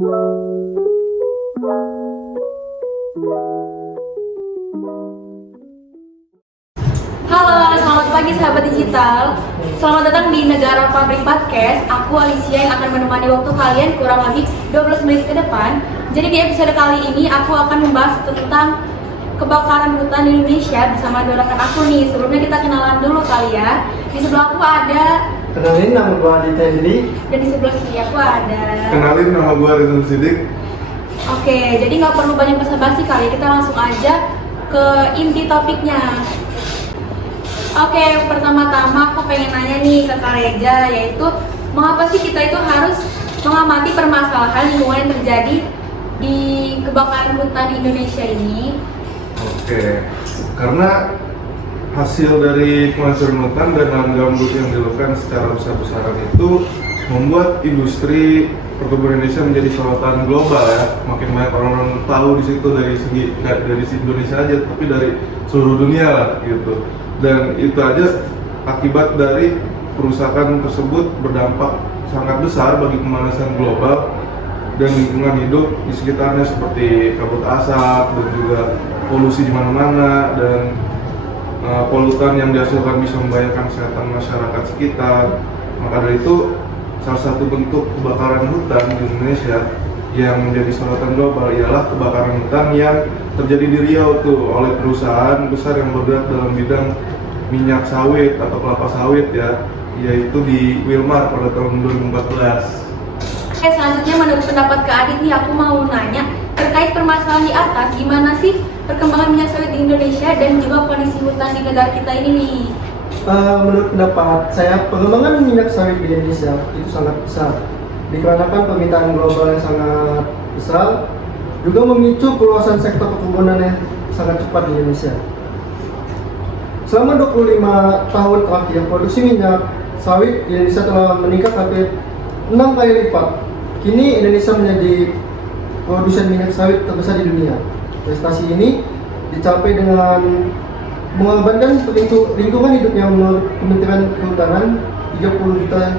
Halo, selamat pagi sahabat digital. Selamat datang di Negara Pabrik Podcast. Aku Alicia yang akan menemani waktu kalian kurang lebih 12 menit ke depan. Jadi di episode kali ini aku akan membahas tentang kebakaran hutan di Indonesia bersama dua rekan aku nih. Sebelumnya kita kenalan dulu kali ya. Di sebelah aku ada, Kenalin, nama gue Aditya Hendri. dan di sebelah kiri aku ada. Kenalin, nama gue Rizal Sidik. Oke, jadi nggak perlu banyak basa-basi kali. Kita langsung aja ke inti topiknya. Oke, pertama-tama aku pengen nanya nih ke Kak Reza, yaitu mengapa sih kita itu harus mengamati permasalahan lingkungan yang terjadi di kebakaran hutan di Indonesia ini? Oke, karena hasil dari penghasil hutan dan lahan gambut yang dilakukan secara besar-besaran itu membuat industri perkebunan Indonesia menjadi sorotan global ya. Makin banyak orang-orang tahu di situ dari segi nggak dari Indonesia aja, tapi dari seluruh dunia lah gitu. Dan itu aja akibat dari perusahaan tersebut berdampak sangat besar bagi pemanasan global dan lingkungan hidup di sekitarnya, seperti kabut asap dan juga polusi di mana-mana, dan polutan yang dihasilkan bisa membahayakan kesehatan masyarakat sekitar. Maka dari itu, salah satu bentuk kebakaran hutan di Indonesia yang menjadi sorotan global ialah kebakaran hutan yang terjadi di Riau tuh oleh perusahaan besar yang bergerak dalam bidang minyak sawit atau kelapa sawit ya, yaitu di Wilmar pada tahun 2014. Oke, selanjutnya menurut pendapat Kak Adit nih, aku mau nanya terkait permasalahan di atas, gimana sih perkembangan minyak sawit di Indonesia dan juga kondisi hutan di negara kita ini nih? Menurut pendapat saya, pengembangan minyak sawit di Indonesia itu sangat besar. Dikarenakan permintaan global yang sangat besar, juga memicu perluasan sektor perkebunan yang sangat cepat di Indonesia. Selama 25 tahun terakhir, produksi minyak sawit di Indonesia telah meningkat hampir 6 kali lipat. Kini Indonesia menjadi produsen minyak sawit terbesar di dunia. Prestasi ini dicapai dengan mengorbankan lingkungan hidup yang menurut Kementerian Kehutanan 30 juta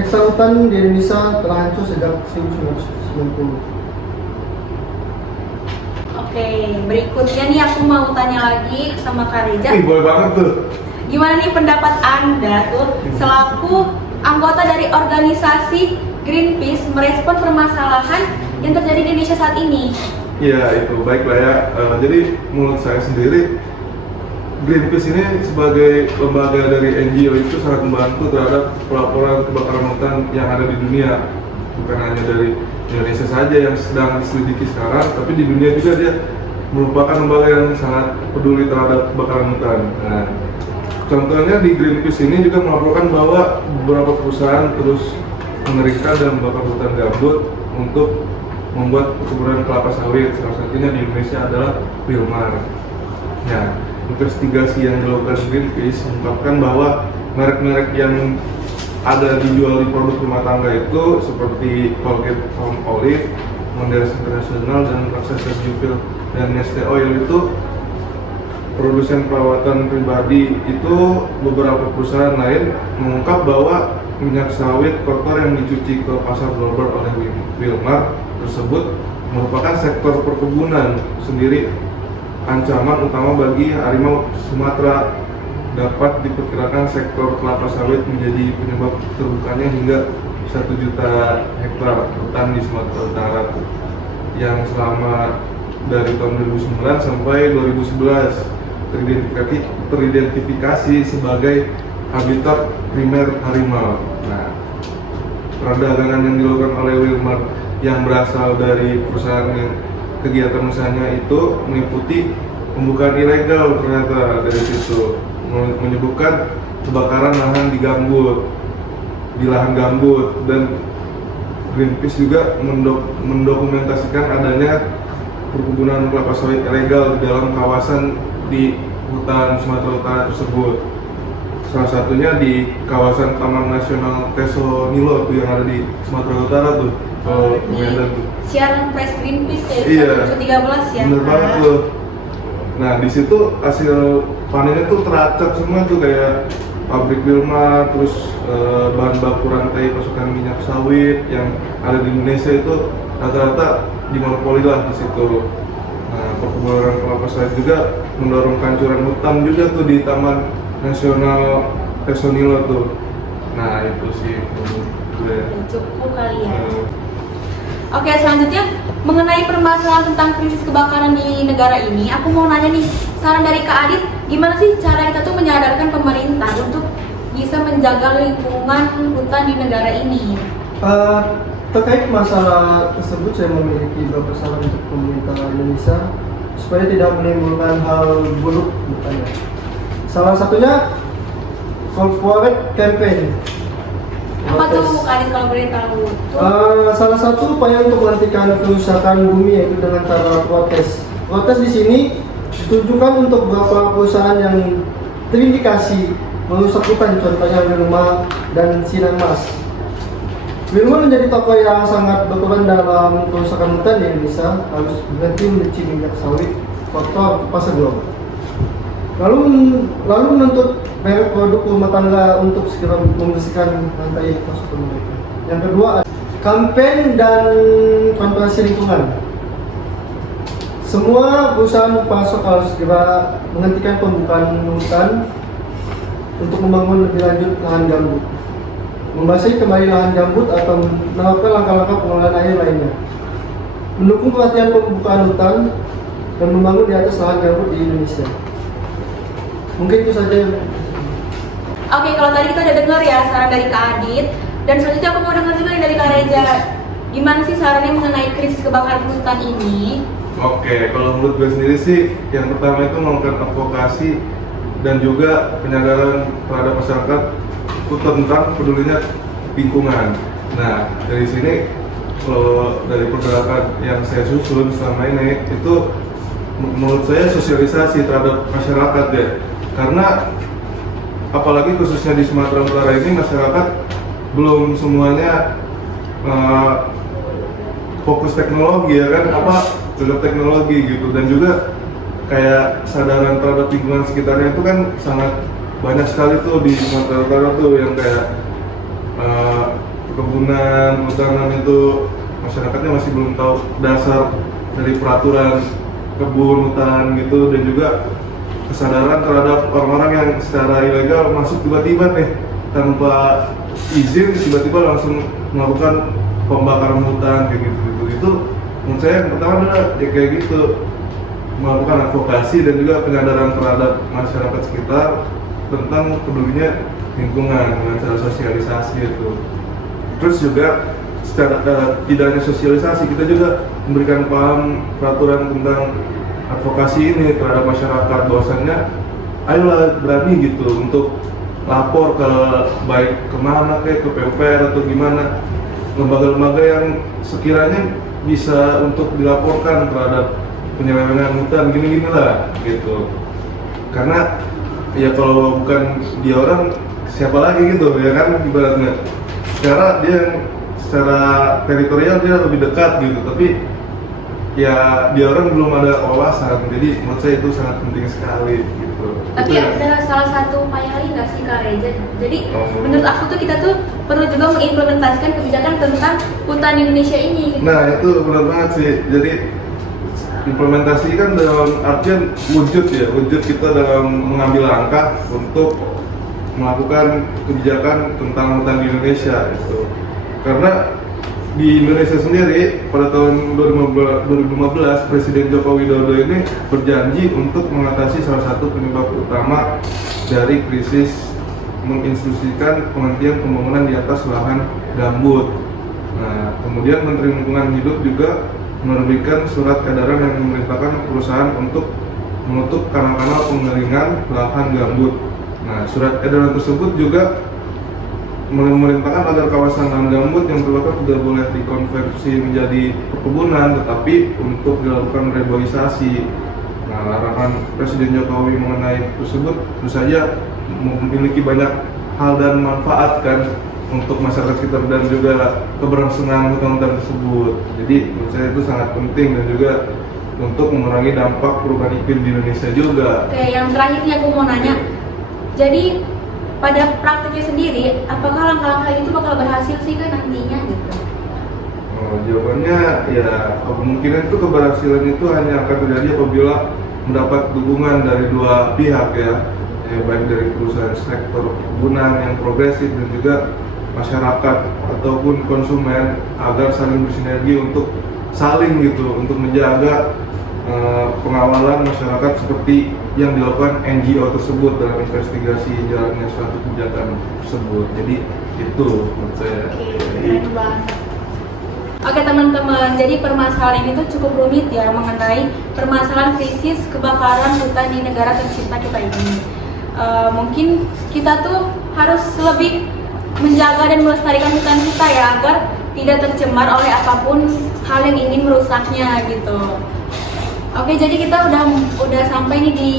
hektar hutan di Indonesia telah hancur sejak 1990. Oke, berikutnya nih aku mau tanya lagi sama Kak Reza. Boleh banget tuh. Gimana nih pendapat Anda tuh selaku anggota dari organisasi Greenpeace merespon permasalahan yang terjadi di Indonesia saat ini? Ya itu, baiklah ya. Jadi menurut saya sendiri, Greenpeace ini sebagai lembaga dari NGO itu sangat membantu terhadap pelaporan kebakaran hutan yang ada di dunia. Bukan hanya dari Indonesia saja yang sedang diselidiki sekarang, tapi di dunia juga dia merupakan lembaga yang sangat peduli terhadap kebakaran hutan. Nah, contohnya di Greenpeace ini juga melaporkan bahwa beberapa perusahaan terus mengeringkan dan membakar hutan gambut untuk membuat perkebunan kelapa sawit. Salah satunya di Indonesia adalah Wilmar. Nah, investigasi yang dilakukan Greenpeace mengungkapkan bahwa merek-merek yang ada dijual di produk rumah tangga itu seperti Colgate Palmolive, Mondelez International, dan Raksasa Jufil dan Neste Oil itu produsen perawatan pribadi. Itu beberapa perusahaan lain mengungkap bahwa minyak sawit kotor yang dicuci ke pasar global oleh Wilmar tersebut merupakan sektor perkebunan sendiri ancaman utama bagi harimau Sumatera. Dapat diperkirakan sektor kelapa sawit menjadi penyebab terbukanya hingga 1 juta hektar hutan di Sumatera Utara yang selama dari tahun 2009 sampai 2011 teridentifikasi sebagai habitat primer harimau. Nah, perdagangan yang dilakukan oleh Wilmar yang berasal dari perusahaan yang kegiatan usahanya itu meliputi pembukaan ilegal ternyata dari situ, menyebabkan kebakaran lahan di lahan gambut, dan Greenpeace juga mendokumentasikan adanya perkebunan kelapa sawit ilegal di dalam kawasan di hutan Sumatera Utara tersebut. Salah satunya di kawasan Taman Nasional Teso Nilo tuh yang ada di Sumatera Utara tuh. Ini siaran press Greenpeace ya, Iya, 2013 ya. bener banget tuh. Nah di situ hasil panennya tuh teracak semua tuh, kayak pabrik Wilmar, terus bahan baku rantai pasokan minyak sawit yang ada di Indonesia itu rata-rata dimonopoli lah di situ. Nah, perkebunan kelapa sawit juga mendorong kancuran hutan juga tuh di Taman Nasional Tesonilo tuh. Nah itu sih menurut gue. Cukup kali ya. Oke, selanjutnya mengenai permasalahan tentang krisis kebakaran di negara ini, aku mau nanya nih, saran dari Kak Adit, gimana sih cara kita tuh menyadarkan pemerintah untuk bisa menjaga lingkungan hutan di negara ini? Terkait masalah tersebut, saya memiliki beberapa saran untuk pemerintah Indonesia supaya tidak menimbulkan hal buruk bukannya. Salah satunya corporate campaign. Apa tuh Kak Adit kalau boleh tahu? Salah satu upaya untuk menghentikan kerusakan bumi yaitu dengan cara protes. Protes di sini ditujukan untuk beberapa perusahaan yang terindikasi merusak hutan, contohnya Wilmar dan Sinarmas. Wilmar menjadi tokoh yang sangat berperan dalam kerusakan hutan di Indonesia, harus berhenti mencuci minyak sawit, kotor, pasar global. Lalu menuntut merek produk rumah tangga untuk segera membersihkan rantai pasokan mereka. Yang kedua, kampanye dan konservasi lingkungan. Semua perusahaan pasok harus segera menghentikan pembukaan hutan untuk membangun lebih lanjut lahan gambut, membasahi kembali lahan gambut atau menerapkan langkah-langkah pengelolaan air lainnya, mendukung pelatihan pembukaan hutan dan membangun di atas lahan gambut di Indonesia. Mungkin itu saja. Oke, kalau tadi kita udah dengar ya saran dari Kak Adit, dan selanjutnya aku mau dengar juga nih dari Kak Reza. Gimana sih sarannya mengenai krisis kebakaran hutan ini? Oke, kalau menurut gue sendiri sih, yang pertama itu melakukan advokasi dan juga penyadaran terhadap masyarakat tentang pedulinya lingkungan. Nah, dari sini kalau dari pergerakan yang saya susun selama ini itu menurut saya sosialisasi terhadap masyarakat ya, karena apalagi khususnya di Sumatera Utara ini masyarakat belum semuanya fokus teknologi ya kan, terhadap teknologi gitu, dan juga kayak kesadaran terhadap lingkungan sekitarnya itu kan sangat banyak sekali tuh di Sumatera Utara tuh yang kayak perkebunan, hutanan itu masyarakatnya masih belum tahu dasar dari peraturan kebun, hutan gitu, dan juga kesadaran terhadap orang-orang yang secara ilegal masuk tiba-tiba nih tanpa izin, tiba-tiba langsung melakukan pembakaran hutan kayak gitu. Itu menurut saya yang pertama adalah ya kayak gitu, melakukan advokasi dan juga penyadaran terhadap masyarakat sekitar tentang pedulinya lingkungan dengan cara sosialisasi itu. Terus juga secara tidak hanya sosialisasi, kita juga memberikan paham peraturan tentang advokasi ini terhadap masyarakat, bahwasannya ayolah berani gitu untuk lapor ke baik kemana kayak ke PUPR atau gimana, lembaga-lembaga yang sekiranya bisa untuk dilaporkan terhadap penyelewengan hutan gini-gini lah gitu. Karena ya kalau bukan dia orang siapa lagi gitu ya kan, ibaratnya secara teritorial dia lebih dekat gitu, tapi ya dia orang belum ada wawasan, jadi menurut saya itu sangat penting sekali gitu. Tapi itu ada salah satu upaya lagi nggak sih Kak Reza? Jadi menurut aku tuh kita tuh perlu juga mengimplementasikan kebijakan tentang hutan Indonesia ini gitu. Nah itu benar banget sih, jadi implementasi kan dalam artian wujud kita dalam mengambil langkah untuk melakukan kebijakan tentang hutan di Indonesia itu. Karena di Indonesia sendiri pada tahun 2015 Presiden Joko Widodo ini berjanji untuk mengatasi salah satu penyebab utama dari krisis, menginstruksikan penghentian pembangunan di atas lahan gambut. Nah, kemudian Menteri Lingkungan Hidup juga menerbitkan surat edaran yang memerintahkan perusahaan untuk menutup kanal-kanal pengeringan lahan gambut. Nah, surat edaran tersebut juga memerintahkan agar kawasan lahan gambut yang terbakar tidak boleh dikonversi menjadi perkebunan, tetapi untuk dilakukan reboisasi. Nah, larangan Presiden Jokowi mengenai tersebut tentu saja memiliki banyak hal dan manfaat kan untuk masyarakat sekitar dan juga keberlangsungan hutan-hutan tersebut. Jadi menurut saya itu sangat penting dan juga untuk mengurangi dampak perubahan iklim di Indonesia juga. Oke, yang terakhir nih aku mau nanya. Jadi pada prakteknya sendiri, apakah langkah-langkah itu bakal berhasil sih kan nantinya gitu? Jawabannya ya kemungkinan itu keberhasilan itu hanya akan terjadi apabila mendapat dukungan dari dua pihak ya, baik dari perusahaan sektor perkebunan yang progresif dan juga masyarakat ataupun konsumen agar saling bersinergi untuk saling gitu untuk menjaga pengawalan masyarakat seperti yang dilakukan NGO tersebut dalam investigasi jalannya suatu kebijakan tersebut. Jadi itu menurut saya. Keren banget. Oke teman-teman, jadi permasalahan ini tuh cukup rumit ya mengenai permasalahan krisis kebakaran hutan di negara tercinta kita ini. Mungkin kita tuh harus lebih menjaga dan melestarikan hutan kita ya agar tidak tercemar oleh apapun hal yang ingin merusaknya gitu. Oke, jadi kita udah sampai nih di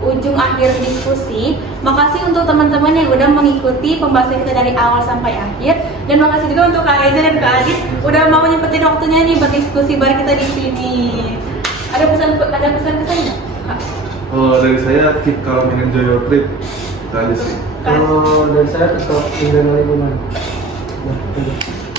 ujung akhir diskusi. Makasih untuk teman-teman yang udah mengikuti pembahasan kita dari awal sampai akhir. Dan makasih juga untuk Kak Reza dan Kak Adit udah mau nyempetin waktunya nih berdiskusi bareng kita di sini. Ada pesan-pesan nggak? Dari saya keep calm and enjoy your trip. Itu aja sih. Kalau dari saya tetap menjaga lingkungan.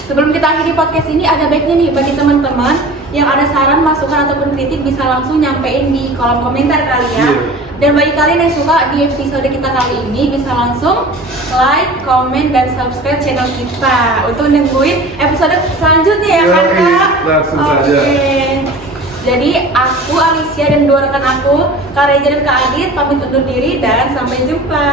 Sebelum kita akhiri podcast ini, ada baiknya nih bagi teman-teman yang ada saran, masukan ataupun kritik bisa langsung nyampein di kolom komentar kali ya. Dan bagi kalian yang suka di episode kita kali ini bisa langsung like, comment, dan subscribe channel kita untuk nungguin episode selanjutnya ya kan Kak? Langsung saja. Jadi aku Alicia dan dua rekan aku, Kak Reza dan Kak Adit pamit undur diri dan sampai jumpa.